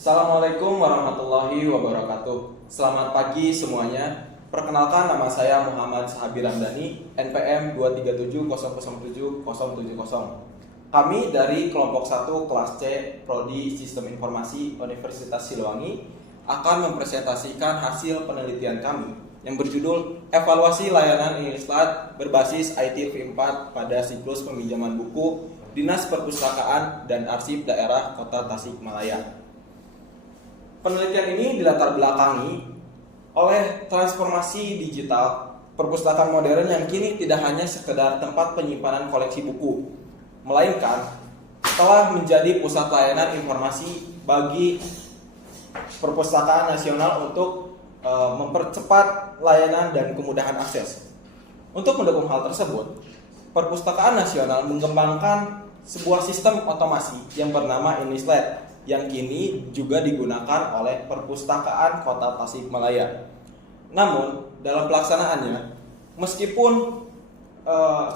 Assalamualaikum warahmatullahi wabarakatuh. Selamat pagi semuanya. Perkenalkan, nama saya Muhammad Sahabi Ramdhani, NPM 237007070. Kami dari kelompok 1 kelas C Prodi Sistem Informasi Universitas Siliwangi akan mempresentasikan hasil penelitian kami yang berjudul Evaluasi Layanan Inlislat berbasis ITIL V4 pada siklus peminjaman buku Dinas Perpustakaan dan Arsip Daerah Kota Tasikmalaya. Penelitian ini dilatar belakangi oleh transformasi digital perpustakaan modern yang kini tidak hanya sekedar tempat penyimpanan koleksi buku, melainkan telah menjadi pusat layanan informasi bagi perpustakaan nasional untuk mempercepat layanan dan kemudahan akses. Untuk mendukung hal tersebut, Perpustakaan Nasional mengembangkan sebuah sistem otomasi yang bernama Inlislat yang kini juga digunakan oleh Perpustakaan Kota Tasikmalaya. Namun, dalam pelaksanaannya, meskipun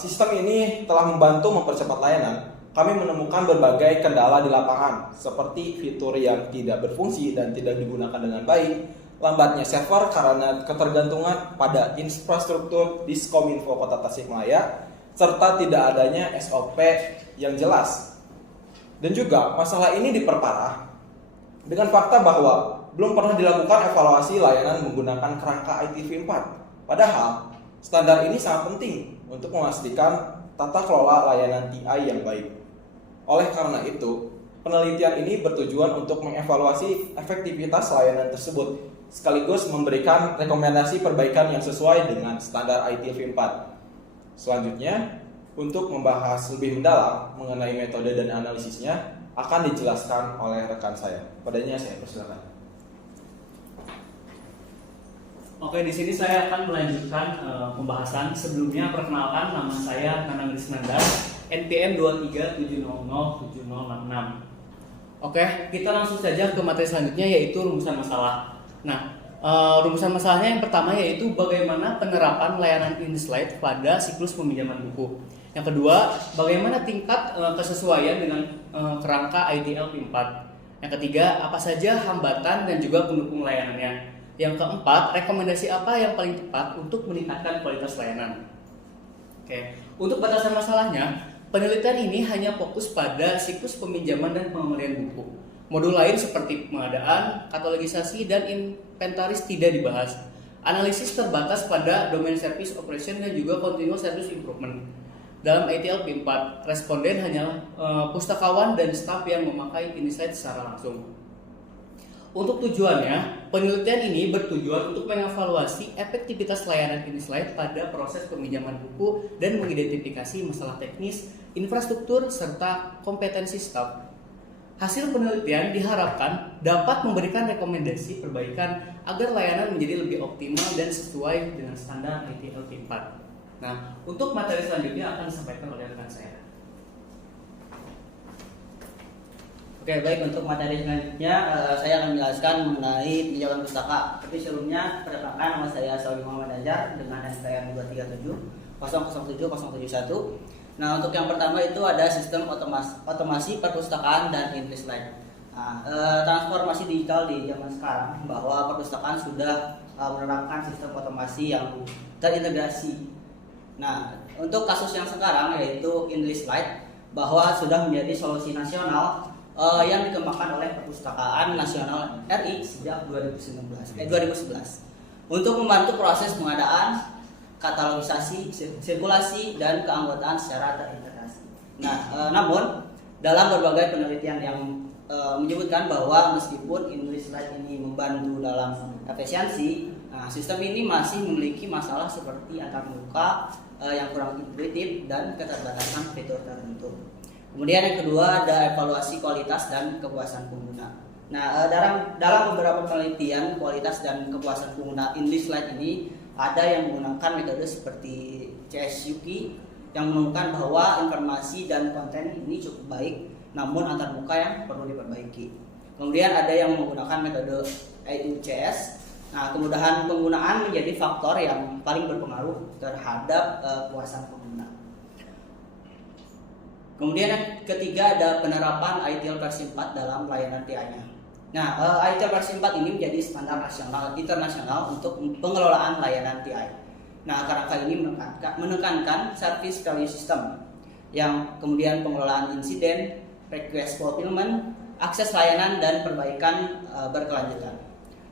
sistem ini telah membantu mempercepat layanan, kami menemukan berbagai kendala di lapangan, seperti fitur yang tidak berfungsi dan tidak digunakan dengan baik, lambatnya server karena ketergantungan pada infrastruktur Diskominfo Kota Tasikmalaya, serta tidak adanya SOP yang jelas. Dan juga masalah ini diperparah dengan fakta bahwa belum pernah dilakukan evaluasi layanan menggunakan kerangka ITIL V4. Padahal standar ini sangat penting untuk memastikan tata kelola layanan TI yang baik. Oleh karena itu, penelitian ini bertujuan untuk mengevaluasi efektivitas layanan tersebut sekaligus memberikan rekomendasi perbaikan yang sesuai dengan standar ITIL V4. Selanjutnya, untuk membahas lebih mendalam mengenai metode dan analisisnya akan dijelaskan oleh rekan saya. Padanya saya persilakan. Oke, di sini saya akan melanjutkan pembahasan. Sebelumnya perkenalkan, nama saya Nanang Risnanda, NPM 237007066. Oke, kita langsung saja ke materi selanjutnya, yaitu rumusan masalah. Nah, rumusan masalahnya yang pertama yaitu bagaimana penerapan layanan Inlislat pada siklus peminjaman buku. Yang kedua, bagaimana tingkat kesesuaian dengan kerangka ITIL V4. Yang ketiga, apa saja hambatan dan juga pendukung layanannya. Yang keempat, rekomendasi apa yang paling tepat untuk meningkatkan kualitas layanan. Oke, untuk batasan masalahnya, penelitian ini hanya fokus pada siklus peminjaman dan pembelian buku. Modul lain seperti pengadaan, katalogisasi, dan inventaris tidak dibahas. Analisis terbatas pada domain service operation dan juga continuous service improvement. Dalam ITIL V4, responden hanyalah pustakawan dan staf yang memakai Inlislat secara langsung. Untuk tujuannya, penelitian ini bertujuan untuk mengevaluasi efektivitas layanan Inlislat pada proses peminjaman buku dan mengidentifikasi masalah teknis, infrastruktur, serta kompetensi staf. Hasil penelitian diharapkan dapat memberikan rekomendasi perbaikan agar layanan menjadi lebih optimal dan sesuai dengan standar ITIL V4. Nah, untuk materi selanjutnya akan disampaikan oleh rekan saya. Oke, baik, untuk materi selanjutnya saya akan menjelaskan mengenai pinjaman pustaka. Tapi sebelumnya, perkenalkan, nama saya Sawi Muhammad Anjar dengan NPM 237007071. Nah, untuk yang pertama itu ada sistem otomasi perpustakaan dan Inlislat. Nah, transformasi digital di zaman sekarang bahwa perpustakaan sudah menerapkan sistem otomasi yang terintegrasi. Nah, untuk kasus yang sekarang yaitu Inlislat bahwa sudah menjadi solusi nasional yang dikembangkan oleh Perpustakaan Nasional RI sejak 2011 untuk membantu proses pengadaan, katalogisasi, sirkulasi, dan keanggotaan secara terintegrasi. Nah, namun dalam berbagai penelitian yang menyebutkan bahwa meskipun Inlislat ini membantu dalam efisiensi, sistem ini masih memiliki masalah seperti antarmuka yang kurang intuitif dan keterbatasan fitur tertentu. Kemudian yang kedua ada evaluasi kualitas dan kepuasan pengguna. Nah, dalam beberapa penelitian kualitas dan kepuasan pengguna Inlislat ini ada yang menggunakan metode seperti CSUK yang menemukan bahwa informasi dan konten ini cukup baik, namun antarmuka yang perlu diperbaiki. Kemudian ada yang menggunakan metode EUCS. Nah, kemudahan penggunaan menjadi faktor yang paling berpengaruh terhadap kepuasan pengguna. Kemudian yang ketiga ada penerapan ITIL versi 4 dalam layanan TI-nya. Nah, ITIL versi 4 ini menjadi standar nasional internasional untuk pengelolaan layanan TI. Nah, kerangka ini menekankan service value system yang kemudian pengelolaan insiden, request fulfillment, akses layanan dan perbaikan berkelanjutan.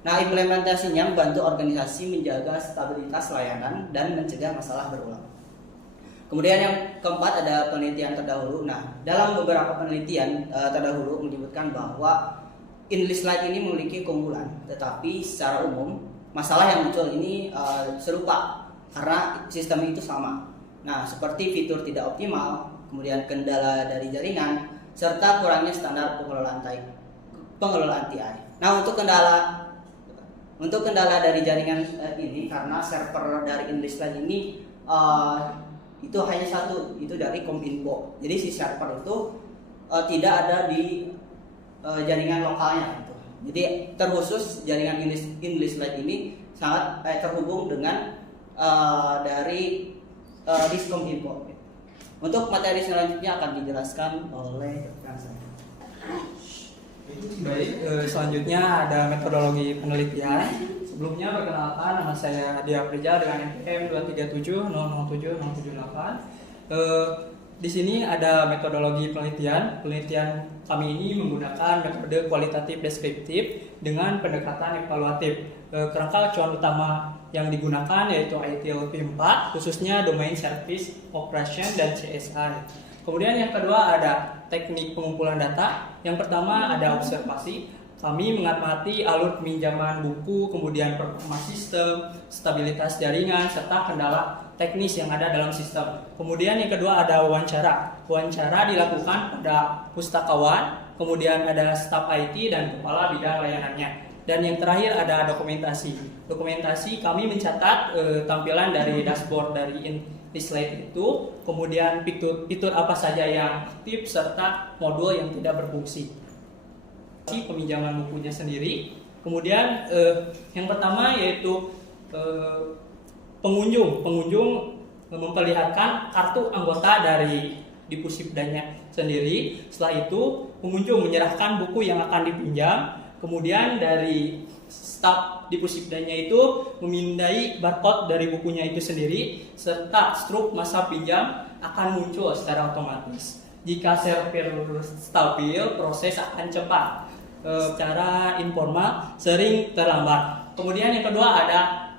Nah, implementasinya membantu organisasi menjaga stabilitas layanan dan mencegah masalah berulang. Kemudian yang keempat ada penelitian terdahulu. Nah, dalam beberapa penelitian terdahulu menyebutkan bahwa English Lite ini memiliki keunggulan, tetapi secara umum masalah yang muncul ini serupa karena sistem itu sama. Nah, seperti fitur tidak optimal, kemudian kendala dari jaringan, serta kurangnya standar pengelolaan TI. Nah, untuk kendala dari jaringan ini karena server dari English Lite ini itu hanya satu, itu dari Kominfo. Jadi si server itu tidak ada di jaringan lokalnya gitu. Jadi terkhusus jaringan English Lite ini sangat terhubung dengan dari Diskominfo. Untuk materi selanjutnya akan dijelaskan oleh rekan saya. Baik, selanjutnya ada metodologi penelitian. Sebelumnya perkenalkan, nama saya Dia Prijal dengan NPM 237007078. Di sini ada metodologi penelitian. Penelitian kami ini menggunakan metode kualitatif deskriptif dengan pendekatan evaluatif. Kerangka acuan utama yang digunakan yaitu ITIL V4, khususnya domain service operation dan CSI. Kemudian yang kedua ada teknik pengumpulan data. Yang pertama ada observasi. Kami mengamati alur peminjaman buku, kemudian performa sistem, stabilitas jaringan, serta kendala teknis yang ada dalam sistem. Kemudian yang kedua ada wawancara. Wawancara dilakukan pada pustakawan, kemudian ada staf IT dan kepala bidang layanannya. Dan yang terakhir ada dokumentasi. Dokumentasi kami mencatat tampilan dari dashboard dari English Lite itu, kemudian fitur apa saja yang aktif serta modul yang tidak berfungsi. Peminjaman bukunya sendiri. Kemudian yang pertama yaitu pengunjung memperlihatkan kartu anggota dari Dipusibdanya sendiri. Setelah itu pengunjung menyerahkan buku yang akan dipinjam. Kemudian dari staf Dipusibdanya itu memindai barcode dari bukunya itu sendiri, serta struk masa pinjam akan muncul secara otomatis. Jika server stabil, proses akan cepat. Secara informal sering terlambat. Kemudian yang kedua ada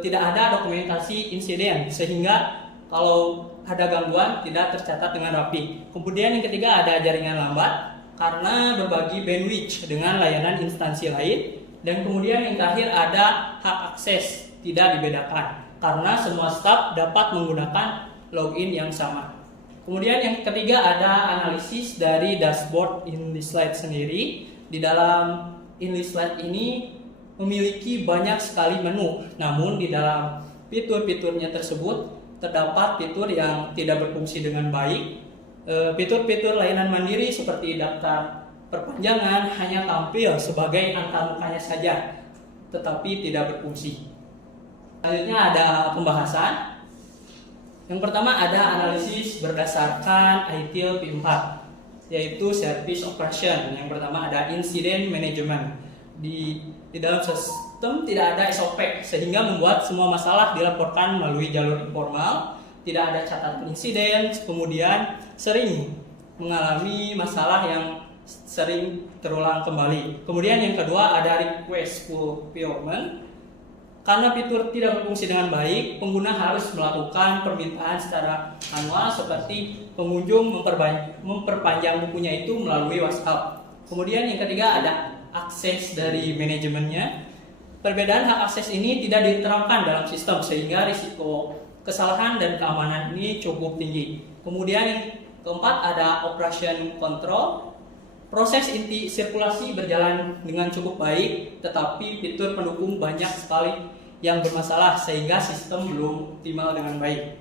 tidak ada dokumentasi insiden, sehingga kalau ada gangguan tidak tercatat dengan rapi. Kemudian yang ketiga ada jaringan lambat karena berbagi bandwidth dengan layanan instansi lain. Dan kemudian yang terakhir ada hak akses tidak dibedakan karena semua staf dapat menggunakan login yang sama. Kemudian yang ketiga ada analisis dari dashboard English Lite sendiri. Di dalam English Lite ini memiliki banyak sekali menu, namun di dalam fitur-fiturnya tersebut terdapat fitur yang tidak berfungsi dengan baik. Fitur-fitur layanan mandiri seperti daftar perpanjangan hanya tampil sebagai angka mukanya saja, tetapi tidak berfungsi. Selanjutnya ada pembahasan. Yang pertama ada analisis berdasarkan ITIL V4, yaitu service operation. Yang pertama ada incident management. Di dalam sistem tidak ada SOP, sehingga membuat semua masalah dilaporkan melalui jalur informal. Tidak ada catatan insiden, kemudian sering mengalami masalah yang sering terulang kembali. Kemudian yang kedua ada request fulfillment. Karena fitur tidak berfungsi dengan baik, pengguna harus melakukan permintaan secara manual seperti pengunjung memperpanjang bukunya itu melalui WhatsApp. Kemudian yang ketiga ada akses dari manajemennya. Perbedaan hak akses ini tidak diterapkan dalam sistem sehingga risiko kesalahan dan keamanan ini cukup tinggi. Kemudian yang keempat ada operation control. Proses inti sirkulasi berjalan dengan cukup baik, tetapi fitur pendukung banyak sekali yang bermasalah sehingga sistem belum optimal dengan baik.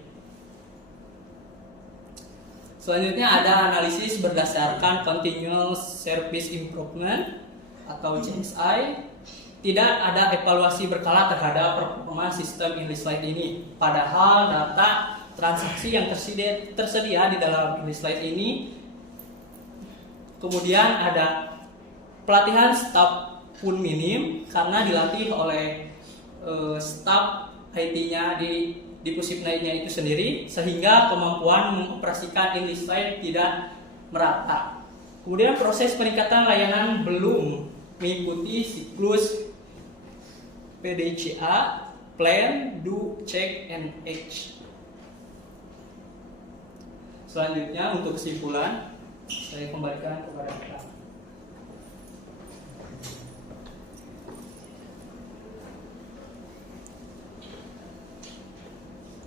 Selanjutnya ada analisis berdasarkan Continuous Service Improvement atau CSI. Tidak ada evaluasi berkala terhadap performa sistem English Lite ini. Padahal data transaksi yang tersedia di dalam English Lite ini. Kemudian ada pelatihan staf pun minim karena dilatih oleh staf IT-nya di Pusipnanya itu sendiri, sehingga kemampuan mengoperasikan InDesign tidak merata. Kemudian proses peningkatan layanan belum mengikuti siklus PDCA, Plan, Do, Check, and Act. Selanjutnya untuk kesimpulan, saya kembalikan kepada kita.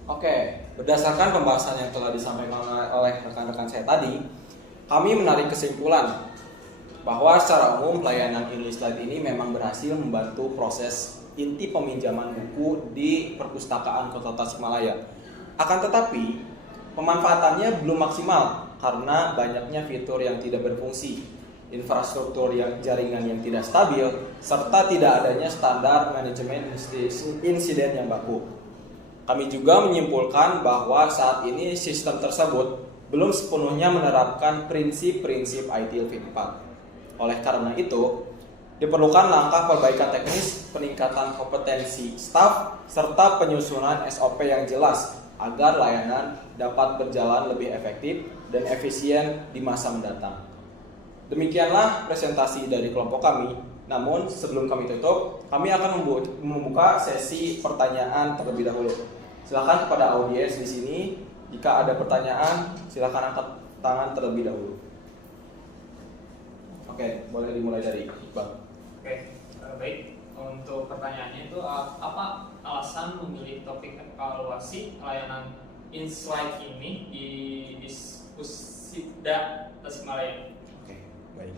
Oke, berdasarkan pembahasan yang telah disampaikan oleh rekan-rekan saya tadi, kami menarik kesimpulan bahwa secara umum pelayanan InDesign ini memang berhasil membantu proses inti peminjaman buku di perpustakaan Kota Tasikmalaya. Akan tetapi, pemanfaatannya belum maksimal karena banyaknya fitur yang tidak berfungsi, infrastruktur yang jaringan yang tidak stabil, serta tidak adanya standar manajemen insiden yang baku. Kami juga menyimpulkan bahwa saat ini sistem tersebut belum sepenuhnya menerapkan prinsip-prinsip ITIL V4. Oleh karena itu, diperlukan langkah perbaikan teknis, peningkatan kompetensi staf, serta penyusunan SOP yang jelas agar layanan dapat berjalan lebih efektif dan efisien di masa mendatang. Demikianlah presentasi dari kelompok kami. Namun sebelum kami tutup, kami akan membuka sesi pertanyaan terlebih dahulu. Silakan kepada audiens di sini, jika ada pertanyaan, silakan angkat tangan terlebih dahulu. Oke, boleh dimulai dari Iqbal. Oke, baik. Untuk pertanyaannya itu apa alasan memilih topik evaluasi layanan InSlide ini di Pusipda Tasikmalaya? Oke, baik.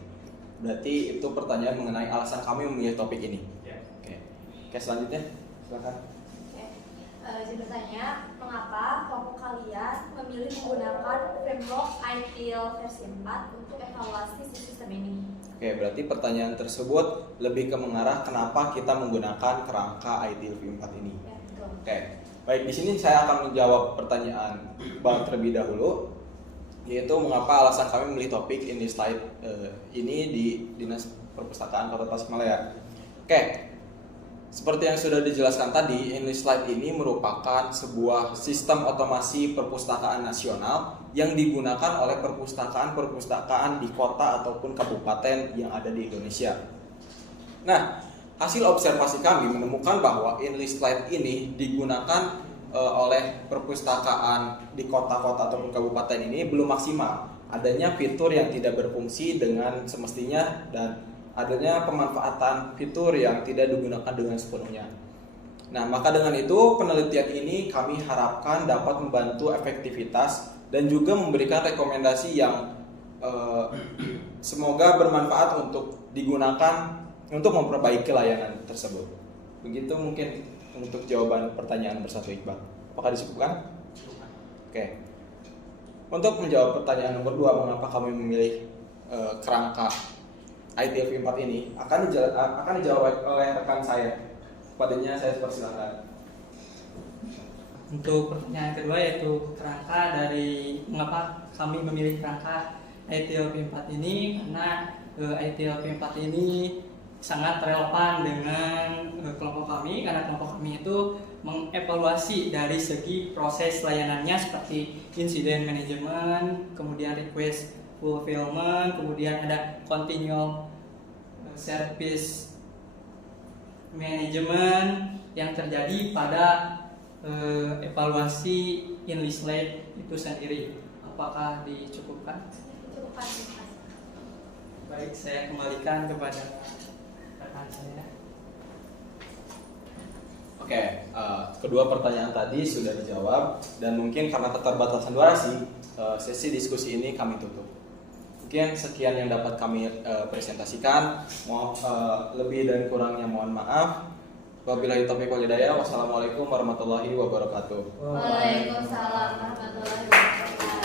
Berarti itu pertanyaan mengenai alasan kami memilih topik ini. Ya. Oke, selanjutnya silakan. Jadi bertanya, mengapa kelompok kalian memilih menggunakan framework ITIL versi 4 untuk evaluasi sistem ini? Oke, berarti pertanyaan tersebut lebih ke mengarah kenapa kita menggunakan kerangka ITIL V4 ini. Ya, betul. Oke, baik, di sini saya akan menjawab pertanyaan Iqbal terlebih dahulu, yaitu mengapa alasan kami memilih topik InDesign ini di Dinas Perpustakaan Kota Tasikmalaya. Oke, seperti yang sudah dijelaskan tadi, InDesign ini merupakan sebuah sistem otomasi perpustakaan nasional yang digunakan oleh perpustakaan-perpustakaan di kota ataupun kabupaten yang ada di Indonesia. Nah, hasil observasi kami menemukan bahwa InDesign ini digunakan oleh perpustakaan di kota-kota ataupun kabupaten ini belum maksimal. Adanya fitur yang tidak berfungsi dengan semestinya dan adanya pemanfaatan fitur yang tidak digunakan dengan sepenuhnya. Nah, maka dengan itu penelitian ini kami harapkan dapat membantu efektivitas dan juga memberikan rekomendasi yang semoga bermanfaat untuk digunakan untuk memperbaiki layanan tersebut. Begitu mungkin untuk jawaban pertanyaan bersatu Iqbal. Apakah disebutkan? Oke. Untuk menjawab pertanyaan nomor 2, mengapa kami memilih kerangka ITIL V4 ini akan dijawab oleh rekan saya. Padanya saya persilakan. Untuk pertanyaan kedua yaitu kerangka dari mengapa kami memilih kerangka ITIL V4 ini, karena ITIL V4 ini sangat relevan dengan kelompok kami, karena kelompok kami itu mengevaluasi dari segi proses layanannya seperti incident management, kemudian request fulfillment, kemudian ada continual service management yang terjadi pada evaluasi InDesign itu sendiri. Apakah dicukupkan? Cukupkan, terima kasih. Baik, saya kembalikan kepada rekan saya. Oke, kedua pertanyaan tadi sudah dijawab dan mungkin karena keterbatasan durasi, sesi diskusi ini kami tutup. Mungkin sekian yang dapat kami presentasikan. Lebih dan kurangnya mohon maaf. Wabillahi taufiq wal hidayah. Wassalamualaikum warahmatullahi wabarakatuh. Waalaikumsalam warahmatullahi wabarakatuh.